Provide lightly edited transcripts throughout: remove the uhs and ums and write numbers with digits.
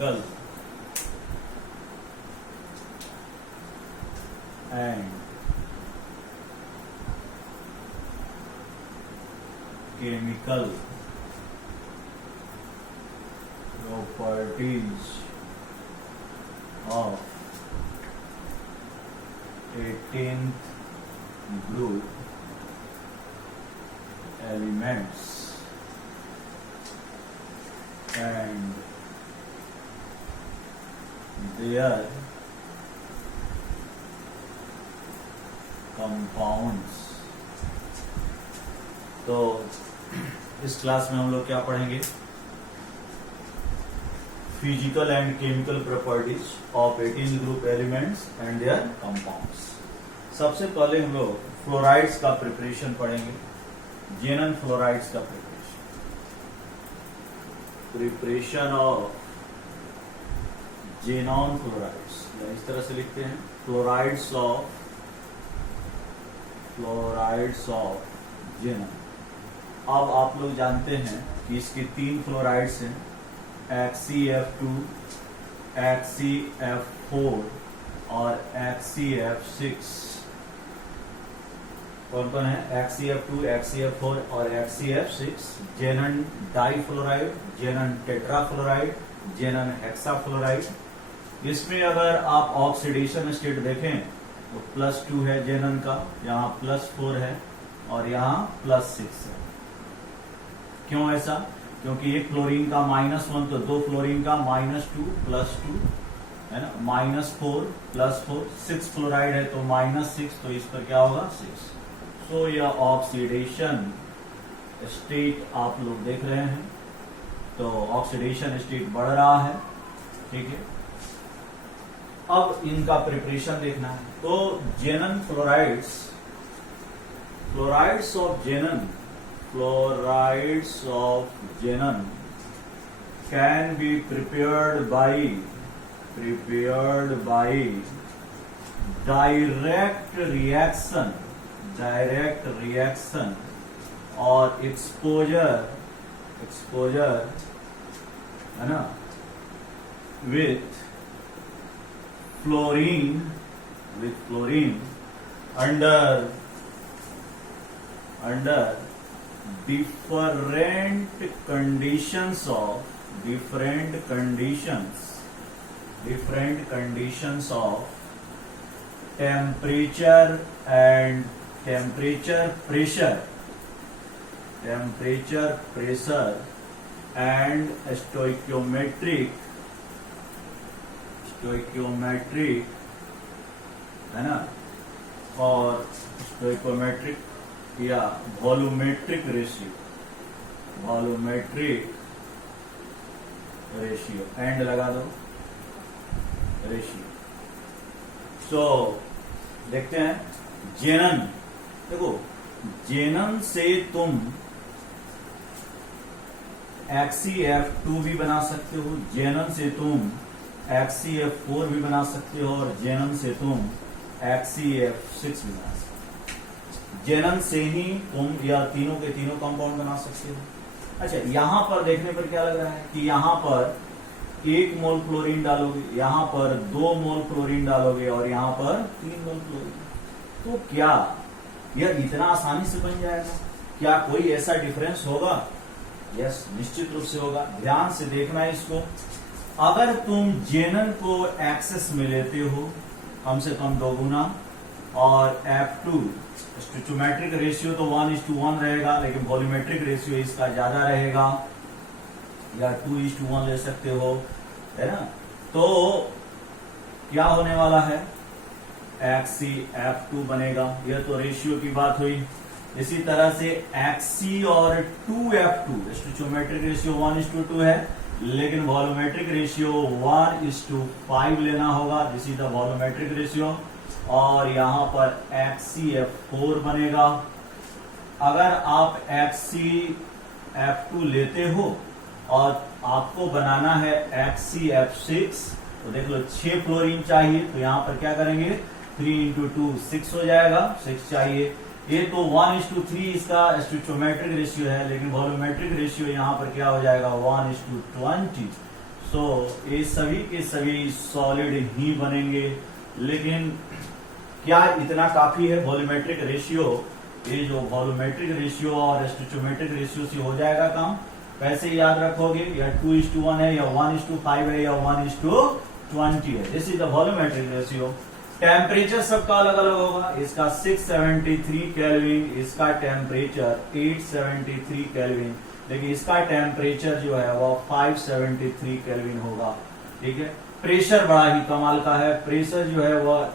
chemical and chemical properties of 18th group elements and their compounds। तो इस class में हम लोग क्या पढ़ेंगे? Physical and chemical properties of 18 group elements and there compounds. सबसे पहले हम लोग फ्लोराइड्स का प्रिपरेशन पढ़ेंगे, जेनन फ्लोराइड्स का प्रिपरेशन ऑफ जेनॉन फ्लोराइड्स, या इस तरह से लिखते हैं फ्लोराइड्स ऑफ जेनन। अब आप लोग जानते हैं कि इसके 3 फ्लोराइड्स हैं, HCF2, HCF4 और HCF6। कौन कौन है? HCF2, HCF4 और HCF6। जेनन difluoride, जेनन tetrafluoride, जेनन hexafluoride. इसमें अगर आप ऑक्सीडेशन स्टेट देखें तो +2 है जेनन का, यहाँ +4 है और यहाँ +6 है। क्यों ऐसा? क्योंकि एक फ्लोरीन का -1 तो 2 फ्लोरीन का -2 +2 है ना, -4 +4, 6 फ्लोराइड है तो -6, तो इस पर क्या होगा? 6। तो यह ऑक्सीडेशन स्टेट आप लोग देख रहे हैं, तो ऑक्सीडेशन स्टेट बढ़ रहा है, ठीक है। अब इनका प्रिपरेशन देखना है। तो xenon fluorides of xenon can be prepared by direct reaction और exposure है ना, with fluorine under different conditions of temperature, pressure and stoichiometric है ना, और stoichiometric या वॉल्यूमेट्रिक रेशियो एंड लगा दो, रेशियो। सो देखते हैं जेनन। देखो, जेनन से तुम HCF2 भी बना सकते हो, जेनन से तुम HCF4 भी बना सकते हो और जेनन से तुम HCF6 भी बना सकते हो। जेनन से ही तुम या तीनों के तीनों कंपाउंड बना सकते हो। अच्छा, यहां पर देखने पर क्या लग रहा है कि यहां पर 1 मोल क्लोरीन डालोगे, यहां पर 2 मोल क्लोरीन डालोगे और यहां पर 3 मोल क्लोरीन, तो क्या यह इतना आसानी से बन जाएगा? क्या कोई ऐसा डिफरेंस होगा? यस, निश्चित रूप से होगा। ध्यान से देखना है इसको। अगर तुम जेनन को एक्सेस में लेते हो कम से कम 2 गुना, और F2 स्टोइचोमेट्रिक रेशियो तो 1:1 रहेगा, लेकिन वॉल्यूमेट्रिक रेशियो इसका ज्यादा रहेगा, या 2:1 ले सकते हो, है ना। तो क्या होने वाला है? HCF2 बनेगा। यह तो रेशियो की बात हुई। इसी तरह से HC और 2F2 स्टोइचोमेट्रिक रेशियो 1:2 है, लेकिन वॉल्यूमेट्रिक रेशियो 1:5 लेना होगा। This is the volumetric ratio. और यहां पर HCF4 बनेगा। अगर आप HCF2 लेते हो और आपको बनाना है HCF6, तो देख लो 6 फ्लोरीन चाहिए, तो यहां पर क्या करेंगे? 3 × 2 6 हो जाएगा, 6 चाहिए। ये तो 1:3 इसका स्टोइचोमेट्रिक रेशियो है, लेकिन वॉल्यूमेट्रिक रेशियो यहां पर क्या हो जाएगा? 1:20। सो ये सभी के सभी सॉलिड ही बनेंगे। लेकिन क्या इतना काफी है वॉल्यूमेट्रिक रेशियो? ये जो वॉल्यूमेट्रिक रेशियो और स्टोइचोमेट्रिक रेशियो से हो जाएगा काम? कैसे याद रखोगे? या 2:1 है, या 1:5 है, या 1:20 है। This is the volumetric ratio. Temperature सबका अलग अलग होगा। इसका 673 केल्विन, इसका टेम्परेचर 873 केल्विन, लेकिन इसका टेम्परेचर जो है वो 573 केल्विन होगा। ठीक है। प्रेशर बड़ा ही कमाल का है। प्रेशर जो है वो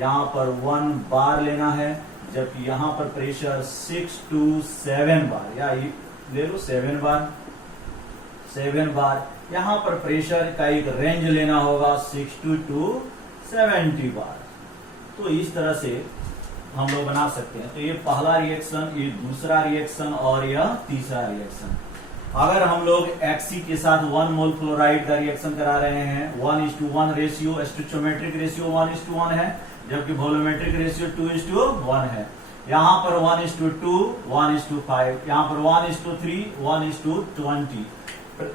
यहाँ पर 1 बार लेना है, जबकि यहाँ पर प्रेशर 6 to 7 बार, या ले लो 7 बार। यहाँ पर प्रेशर का एक रेंज लेना होगा 60 to 70 बार। तो इस तरह से हम लोग बना सकते हैं। तो ये पहला रिएक्शन, ये दूसरा रिएक्शन और यह तीसरा रिएक्शन। अगर हम लोग Xc के साथ 1 मोल फ्लोराइड का रिएक्शन करा रहे हैं, 1:1 रेशियो, स्टोइचोमेट्रिक रेशियो 1:1 है, जबकि वॉल्यूमेट्रिक रेशियो 2:1 है। यहाँ पर 1:2, 1:5, यहाँ पर 1:3, 1:20।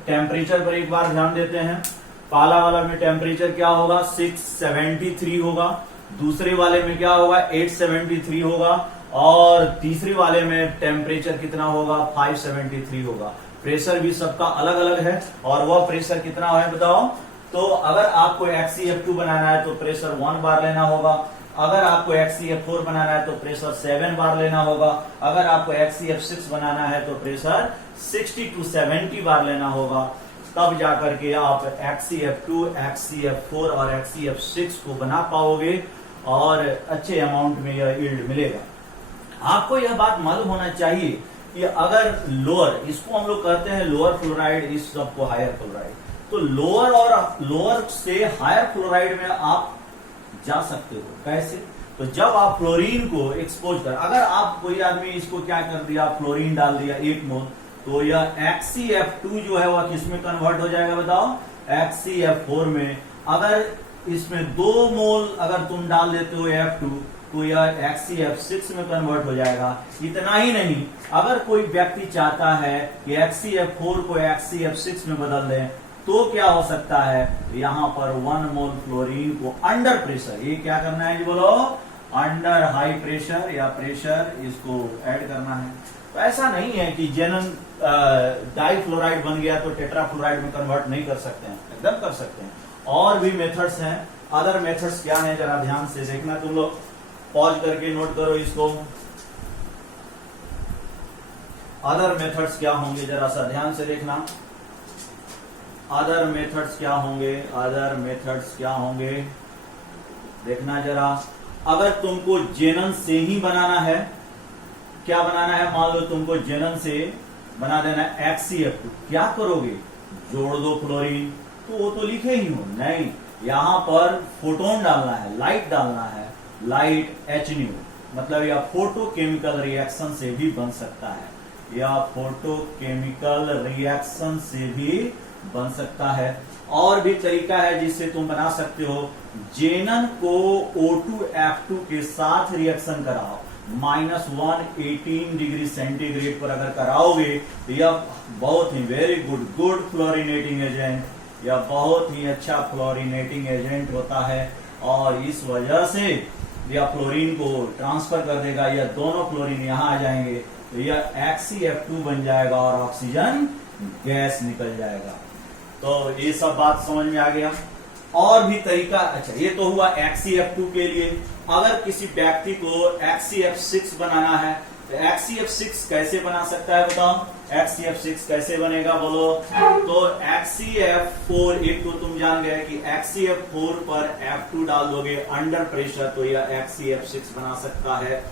टेम्परेचर पर एक बार ध्यान देते हैं। पहला वाला में टेम्परेचर क्या होगा? 673 होगा। दूसरे वाले में क्या होगा? 873 होगा। और तीसरे वाले में टेम्परेचर कितना होगा? 573 होगा। प्रेशर भी सबका अलग अलग है। और वह प्रेशर कितना है बताओ? तो अगर आपको HCF2 बनाना है तो प्रेशर 1 बार लेना होगा। अगर आपको HCF4 बनाना है तो प्रेशर 7 बार लेना होगा। अगर आपको HCF6 बनाना है तो प्रेशर 60 to 70 बार लेना होगा। तब जाकर के आप HCF2, HCF4 और HCF6 को बना पाओगे और अच्छे अमाउंट में यह यील्ड मिलेगा। आपको यह बात मालूम होना चाहिए कि अगर लोअर, इसको हम लोग कहते हैं लोअर फ्लोराइड, इस सबको हायर फ्लोराइड, तो लोअर और लोअर से हायर फ्लोराइड में आप जा सकते हो। कैसे? तो जब आप फ्लोरीन को एक्सपोज कर, अगर आप कोई आदमी इसको क्या कर दिया, फ्लोरीन डाल दिया 1 मोल, तो यह HCF2 जो है वह किस में कन्वर्ट हो जाएगा बताओ? HCF4 में। अगर इसमें 2 मोल अगर तुम डाल देते हो F2, तो यह HCF6 में कन्वर्ट हो जाएगा। इतना ही नहीं, अगर कोई व्यक्ति चाहता है कि HCF4 को HCF6 में बदल दें, तो क्या हो सकता है? यहाँ पर 1 मोल फ्लोरीन को अंडर प्रेशर, ये क्या करना है जी बोलो? अंडर हाई प्रेशर या प्रेशर, इसको ऐड करना है। तो ऐसा नहीं है कि जेनन डाइफ्लोराइड बन गया तो टेट्राफ्लोराइड में कन्वर्ट नहीं कर सकते हैं, एकदम कर सकते हैं। और भी मेथड्स हैं। अदर मेथड्स क्या हैं जरा ध्यान से देखना, तुम लोग पॉज करके नोट करो इसको। अदर मेथड्स क्या होंगे जरा सा ध्यान से देखना। अदर मेथड्स क्या होंगे? अदर मेथड्स क्या होंगे देखना जरा। अगर तुमको जेनन से ही बनाना है, क्या बनाना है? मान लो तुमको जेनन से बना देना है HCF2, क्या करोगे? जोड़ दो फ्लोरीन। तो वो तो लिखे ही हो नहीं, यहां पर फोटोन डालना है, लाइट डालना है, लाइट HNu, मतलब यह फोटोकेमिकल रिएक्शन से भी बन सकता है, या फोटोकेमिकल रिएक्शन से भी बन सकता है। और भी तरीका है जिससे तुम बना सकते हो। जेनन को O2F2 के साथ रिएक्शन कराओ, -118 डिग्री सेंटीग्रेड पर अगर कराओगे तो यह बहुत ही वेरी गुड फ्लोरिनेटिंग एजेंट, यह बहुत ही अच्छा फ्लोरिनेटिंग एजेंट होता है। और इस वजह से यह फ्लोरीन को ट्रांसफर कर देगा, यह दोनों फ्लोरीन यहां आ जाएंगे, तो यह HCF2 बन जाएगा और ऑक्सीजन गैस निकल जाएगा। तो ये सब बात समझ में आ गया। और भी तरीका, अच्छा ये तो हुआ HCF2 के लिए। अगर किसी व्यक्ति को HCF6 बनाना है तो HCF6 कैसे बना सकता है बताओ? HCF6 कैसे बनेगा बोलो? तो HCF4, एक तो तुम जान गए कि HCF4 पर F2 डाल दोगे अंडर प्रेशर, तो यह HCF6 बना सकता है।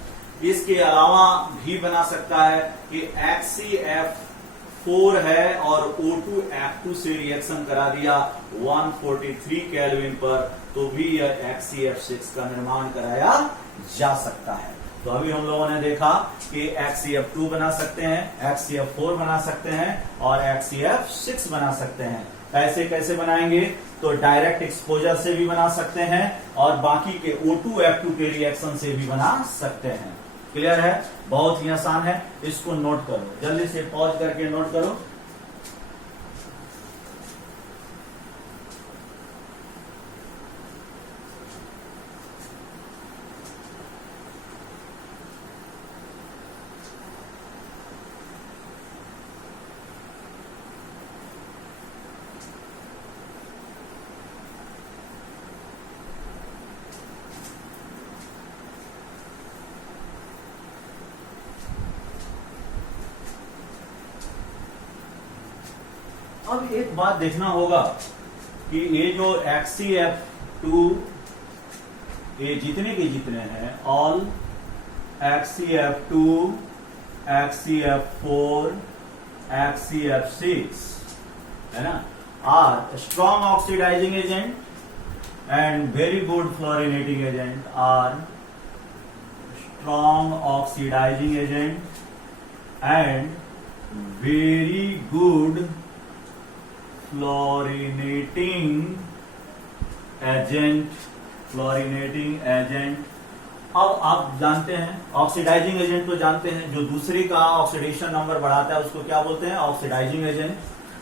इसके अलावा भी बना सकता है कि HCF4 है और O2F2 से रिएक्शन करा दिया 143 केल्विन पर, तो भी यह HCF6 का निर्माण कराया जा सकता है। तो अभी हम लोगों ने देखा कि HCF2 बना सकते हैं, HCF4 बना सकते हैं और HCF6 बना सकते हैं। कैसे कैसे बनाएंगे? तो डायरेक्ट एक्सपोजर से भी बना सकते हैं और बाकी के O2F2 के रिएक्शन से भी बना सकते हैं। क्लियर है? बहुत ही आसान है, इसको नोट करो, जल्दी से पॉज करके नोट करो। अब एक बात देखना होगा कि ये जो XCF2 ये जितने के जितने हैं ऑल XCF2 XCF4 XCF6 है ना are strong oxidizing agent and very good fluorinating agent are strong oxidizing agent and very good fluorinating agent. अब आप जानते हैं ऑक्सीडाइजिंग एजेंट तो जानते हैं, जो दूसरे का ऑक्सीडेशन नंबर बढ़ाता है उसको क्या बोलते हैं? Oxidising agent.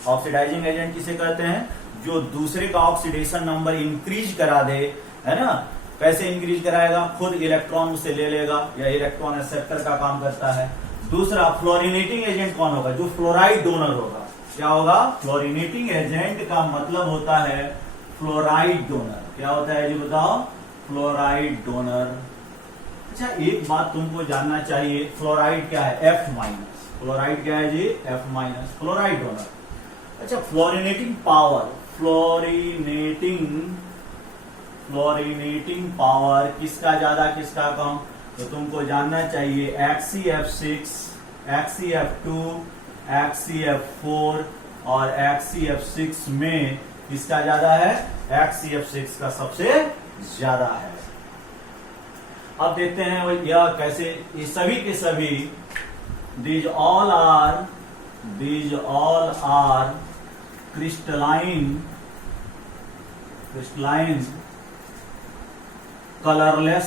ऑक्सीडाइजिंग एजेंट किसे कहते हैं? जो दूसरे का ऑक्सीडेशन नंबर इंक्रीज करा दे, है ना। कैसे इंक्रीज कराएगा? खुद इलेक्ट्रॉन उसे ले लेगा या इलेक्ट्रॉन एक्सेप्टर का काम करता है। दूसरा फ्लोरिनेटिंग एजेंट कौन होगा? जो फ्लोराइड डोनर होगा। क्या होगा? फ्लोरिनेटिंग एजेंट का मतलब होता है फ्लोराइड डोनर। क्या होता है जी बताओ? Fluoride donor. अच्छा एक बात तुमको जानना चाहिए, फ्लोराइड क्या है? F-। फ्लोराइड क्या है जी? F-। Fluoride donor. अच्छा फ्लोरिनेटिंग पावर, फ्लोरिनेटिंग पावर किसका ज्यादा किसका कम? तो तुमको जानना चाहिए XCF6, XCF2, XCF4 और XCF6 में किसका ज्यादा है? XCF6 का सबसे ज्यादा है। अब देखते हैं यह कैसे, ये सभी के सभी these all are crystalline colorless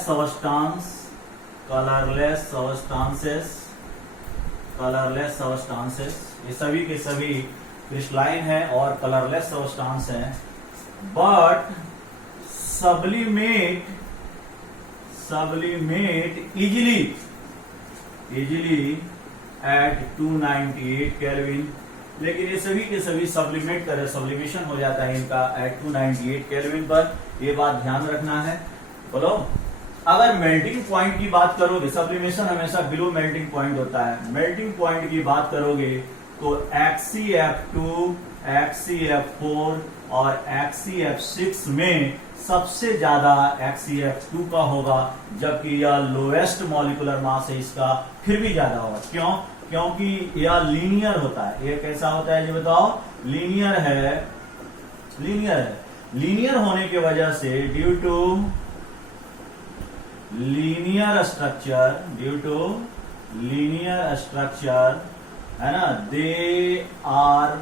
substances। ये सभी के सभी क्रिस्टलाइन है और कलरलेस सब्सटेंस है, but sublimate easily at 298 kelvin. लेकिन ये सभी के सभी सब्लिमेट करे, सब्लिमेशन हो जाता है इनका एट 298 केल्विन पर। ये बात ध्यान रखना है। बोलो अगर मेल्टिंग पॉइंट की बात करोगे, सब्लिमेशन हमेशा बिलो मेल्टिंग पॉइंट होता है। मेल्टिंग पॉइंट की बात करोगे तो XCF2, XCF4 और XCF6 में सबसे ज्यादा XCF2 का होगा, जबकि यह लोएस्ट मॉलिक्यूलर मास है इसका, फिर भी ज्यादा होगा। क्यों? क्योंकि यह लीनियर होता है। ये कैसा होता है जी बताओ? लीनियर है। लीनियर होने की वजह से ड्यू टू लीनियर स्ट्रक्चर है ना, they are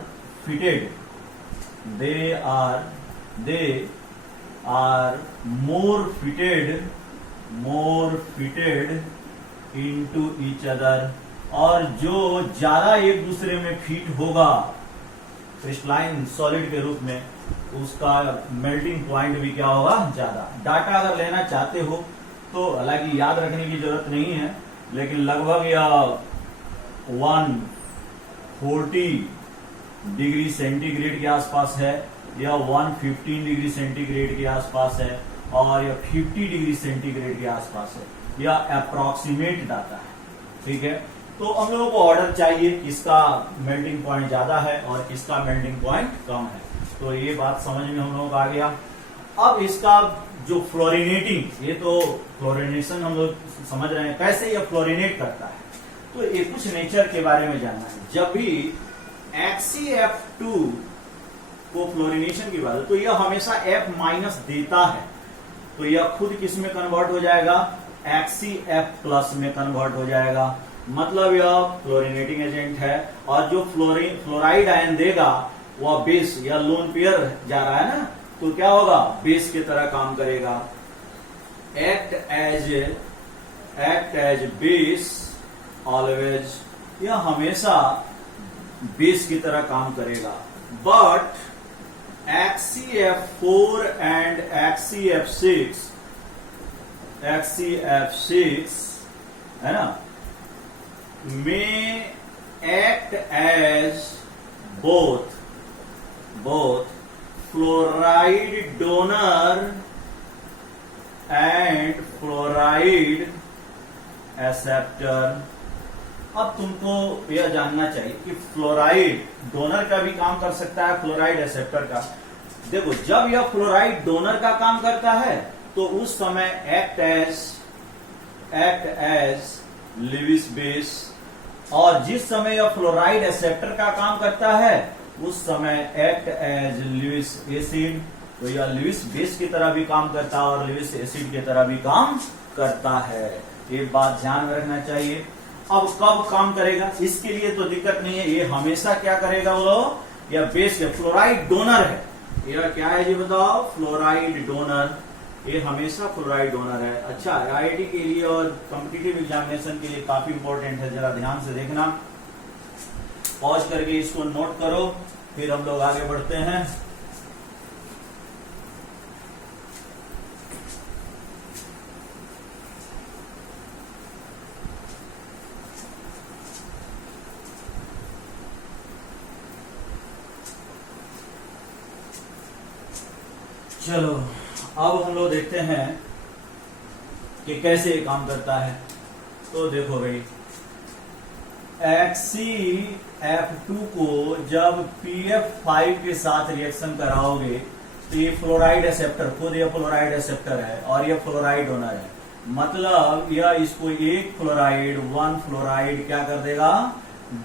more fitted into each other। और जो ज्यादा एक दूसरे में फिट होगा क्रिस्टलाइन सॉलिड के रूप में, उसका मेल्टिंग पॉइंट भी क्या होगा? ज्यादा। डाटा अगर लेना चाहते हो तो हालांकि याद रखने की जरूरत नहीं है, लेकिन लगभग यह 140 डिग्री सेंटीग्रेड के आसपास है, या 115 डिग्री सेंटीग्रेड के आसपास है, और यह 50 डिग्री सेंटीग्रेड के आसपास है। यह अप्रोक्सीमेट डाटा है, ठीक है। तो हम लोगों को ऑर्डर चाहिए किसका मेल्टिंग पॉइंट ज्यादा है और किसका मेल्टिंग पॉइंट कम है। तो ये बात समझ में हम लोगों को आ गया। अब इसका जो फ्लोरिनेटिंग, ये तो फ्लोरिनेशन हम लोग समझ रहे हैं, कैसे यह फ्लोरिनेट करता है। तो ये कुछ नेचर के बारे में जानना है। जब भी XCF2 को फ्लोरिनेशन की बात है तो यह हमेशा F- देता है, तो यह खुद किस में कन्वर्ट हो जाएगा? XCF+ में कन्वर्ट हो जाएगा। मतलब यह फ्लोरिनेटिंग एजेंट है, और जो फ्लोराइड आयन देगा वह बेस या लोन पेयर जा रहा है ना, तो क्या होगा? बेस की तरह काम करेगा। एक्ट एज बेस ऑलवेज, यह हमेशा बेस की तरह काम करेगा। बट XCF4 एंड XCF6 है ना, may act as both fluoride donor and fluoride acceptor। अब तुमको यह जानना चाहिए कि फ्लोराइड डोनर का भी काम कर सकता है, फ्लोराइड एक्सेप्टर का। देखो, जब यह फ्लोराइड डोनर का काम करता है तो उस समय एक्ट एज लिविस बेस, और जिस समय यह फ्लोराइड एक्सेप्टर का काम करता है उस समय एक्ट एज लिविस एसिड। तो यह लिविस बेस की तरह भी काम करता है और लिविस एसिड की तरह भी काम करता है। ये बात ध्यान में रखना चाहिए। अब कब काम करेगा इसके लिए तो दिक्कत नहीं है, ये हमेशा क्या करेगा बोलो, यह बेस है, फ्लोराइड डोनर है। यह क्या है जी बताओ, फ्लोराइड डोनर। ये हमेशा फ्लोराइड डोनर है। अच्छा, आईआईटी के लिए और कॉम्पिटिटिव एग्जामिनेशन के लिए काफी इंपॉर्टेंट है, जरा ध्यान से देखना। पॉज करके इसको नोट करो, फिर हम लोग आगे बढ़ते हैं। चलो, अब हम लोग देखते हैं कि कैसे ये काम करता है। तो देखो भाई, HCF2 को जब PF5 के साथ रिएक्शन कराओगे तो ये फ्लोराइड एक्सेप्टर, खुद ये फ्लोराइड एक्सेप्टर है और ये फ्लोराइड डोनर है। मतलब यह इसको एक फ्लोराइड, वन फ्लोराइड क्या कर देगा,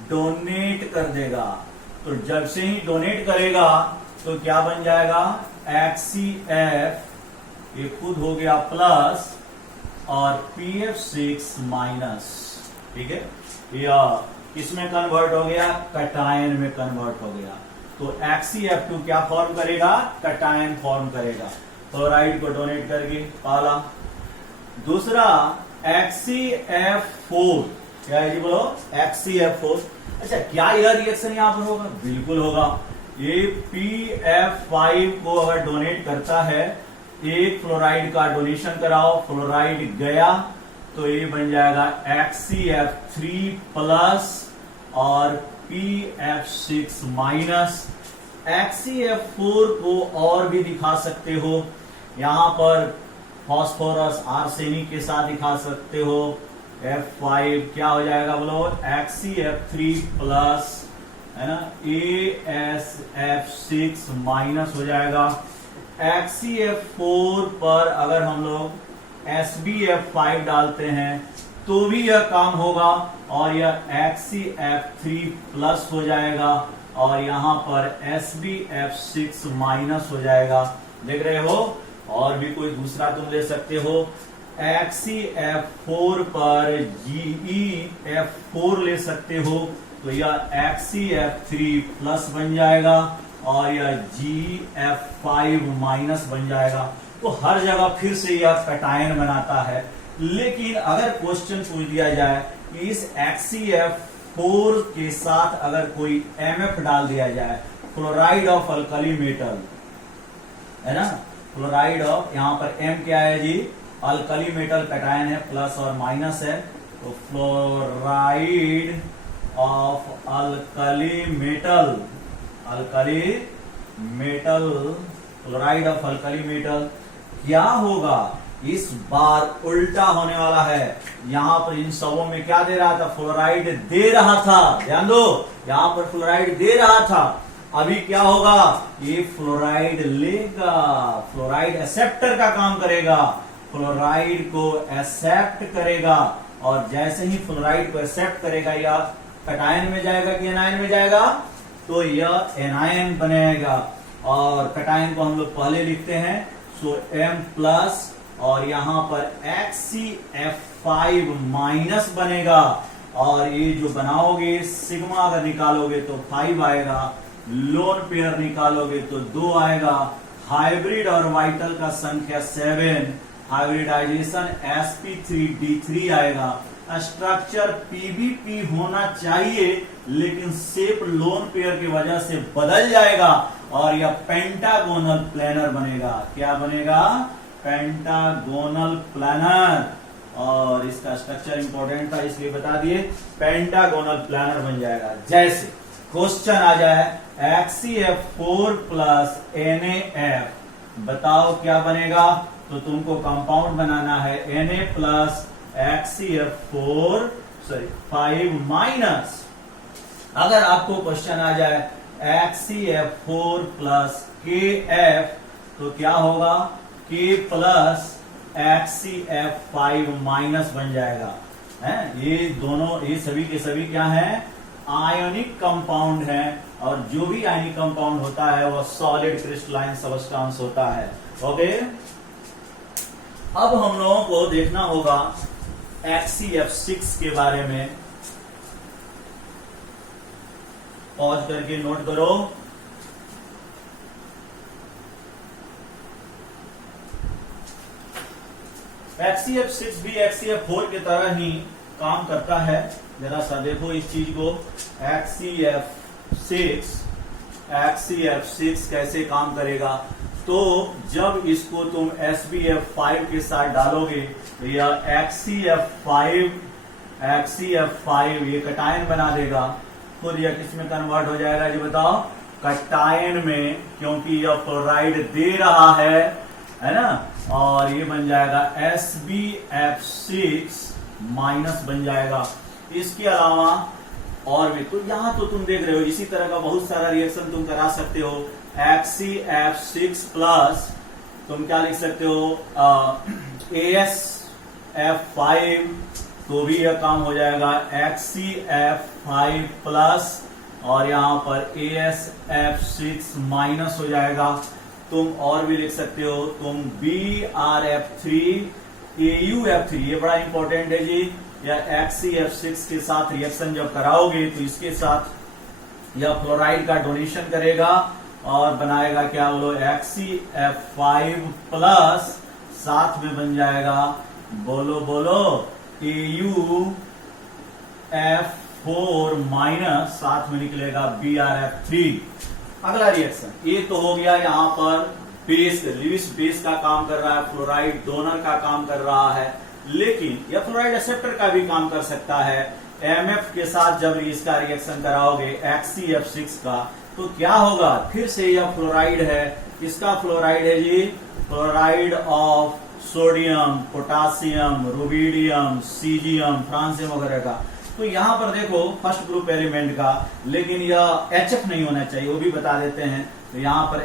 डोनेट कर देगा। तो जब से ही डोनेट करेगा तो क्या बन जाएगा, HCF ये खुद हो गया प्लस और PF6 माइनस। ठीक है, या किसमें कन्वर्ट हो गया, कटायन में कन्वर्ट हो गया। तो HCF2 क्या फॉर्म करेगा, कटायन फॉर्म करेगा क्लोराइड को डोनेट करके, पहला। दूसरा HCF4, क्या है जी बोलो, HCF4। अच्छा, क्या यह रिएक्शन यहां पर होगा, बिल्कुल होगा। ये PF5 को अगर डोनेट करता है, एक फ्लोराइड का डोनेशन कराओ, फ्लोराइड गया तो ये बन जाएगा HCF3 प्लस और PF6 माइनस। HCF4 को और भी दिखा सकते हो, यहां पर फास्फोरस आर्सेनिक के साथ दिखा सकते हो। F5 क्या हो जाएगा बोलो, HCF3 प्लस, है ना, AsF6 माइनस हो जाएगा। HCF4 पर अगर हम लोग SbF5 डालते हैं तो भी यह काम होगा और यह HCF3 प्लस हो जाएगा और यहां पर SbF6 माइनस हो जाएगा। देख रहे हो, और भी कोई दूसरा तुम ले सकते हो। HCF4 पर GeF4 ले सकते हो तो यह HCF3 प्लस बन जाएगा और यह GeF5 माइनस बन जाएगा। तो हर जगह फिर से यह कटायन बनाता है। लेकिन अगर क्वेश्चन पूछ दिया जाए कि इस HCF4 के साथ अगर कोई MF डाल दिया जाए, फ्लोराइड ऑफ अल्कली मेटल, है ना, फ्लोराइड ऑफ, यहां पर M क्या है जी, अल्कली मेटल कटायन है, प्लस और माइनस है। तो fluoride of alkali metal, fluoride of alkali metal, क्या होगा, इस बार उल्टा होने वाला है। यहां पर इन सबों में क्या दे रहा था, फ्लोराइड दे रहा था, ध्यान दो, यहां पर फ्लोराइड दे रहा था। अभी क्या होगा, ये फ्लोराइड लेगा, फ्लोराइड एक्सेप्टर का काम करेगा, फ्लोराइड को एक्सेप्ट करेगा और जैसे ही फ्लोराइड को एक्सेप्ट करेगा यह कटायन में जाएगा कि एनायन में जाएगा, तो यह एनायन बनेगा। और कटायन को हम लोग पहले लिखते हैं, सो M प्लस और यहां पर HCF5 माइनस बनेगा और ये जो बनाओगे सिग्मा अगर निकालोगे तो 5 आएगा, लोन पेयर निकालोगे तो 2 आएगा, हाइब्रिड और वाइटल का संख्या 7, हाइब्रिडाइजेशन sp3d3 आएगा। स्ट्रक्चर PBP होना चाहिए लेकिन शेप लोन पेयर की वजह से बदल जाएगा और यह पेंटागोनल प्लानर बनेगा। क्या बनेगा, पेंटागोनल प्लानर। और इसका स्ट्रक्चर इंपॉर्टेंट था इसलिए बता दिए, पेंटागोनल प्लानर बन जाएगा। जैसे क्वेश्चन आ जाए HCF4 प्लस NaF, बताओ क्या बनेगा, तो तुमको कंपाउंड बनाना है Na प्लस HCF4, 5 माइनस, अगर आपको क्वेश्चन आ जाए HCl4 प्लस KF, तो क्या होगा? K प्लस HCl5 माइनस बन जाएगा। है ये दोनों, ये सभी के सभी क्या है? आयोनिक कंपाउंड है, और जो भी आयनिक कंपाउंड होता है वह सॉलिड क्रिस्टलाइन सबस्टेंस होता है। ओके, अब हम लोगों को देखना होगा HCl6 के बारे में। पॉज करके नोट करो। HCl6 भी HCl4 की तरह ही काम करता है। जरा सा देखो इस चीज को। HCl6 कैसे काम करेगा? तो जब इसको तुम SbF5 के साथ डालोगे तो यह HCl5 ये कटायन बना देगा। खुद यह किस में कन्वर्ट हो जाएगा जी बताओ? कटायन में, क्योंकि यह फ्लोराइड दे रहा है ना। और ये बन जाएगा SbF6 माइनस बन जाएगा। इसके अलावा और भी, तो यहां तो तुम देख रहे हो इसी तरह का बहुत सारा रिएक्शन तुम करा सकते हो। HCl6 प्लस तुम क्या लिख सकते हो? AsF5, तो भी यह काम हो जाएगा HCl5 प्लस, और यहां पर AsF6 माइनस हो जाएगा। तुम और भी लिख सकते हो, तुम BrF3 AuF3, ये बड़ा इंपॉर्टेंट है जी। या HCl6 के साथ रिएक्शन जब कराओगे तो इसके साथ यह फ्लोराइड का डोनेशन करेगा और बनाएगा क्या बोलो? HCl5 प्लस, साथ में बन जाएगा, बोलो AuF4 माइनस, साथ में निकलेगा BrF3। अगला रिएक्शन, ये तो हो गया यहां पर बेस, लिविस बेस का काम कर रहा है, फ्लोराइड डोनर का काम कर रहा है। लेकिन यह फ्लोराइड एक्सेप्टर का भी काम कर सकता है। MF के साथ जब इसका रिएक्शन कराओगे HCl6 का, तो क्या होगा? फिर से यह फ्लोराइड है। किसका फ्लोराइड है जी? Fluoride of sodium, potassium, rubidium, caesium, francium वगैरह का। तो यहां पर देखो फर्स्ट ग्रुप एलिमेंट का, लेकिन यह HF नहीं होना चाहिए, वो भी बता देते हैं। तो यहां पर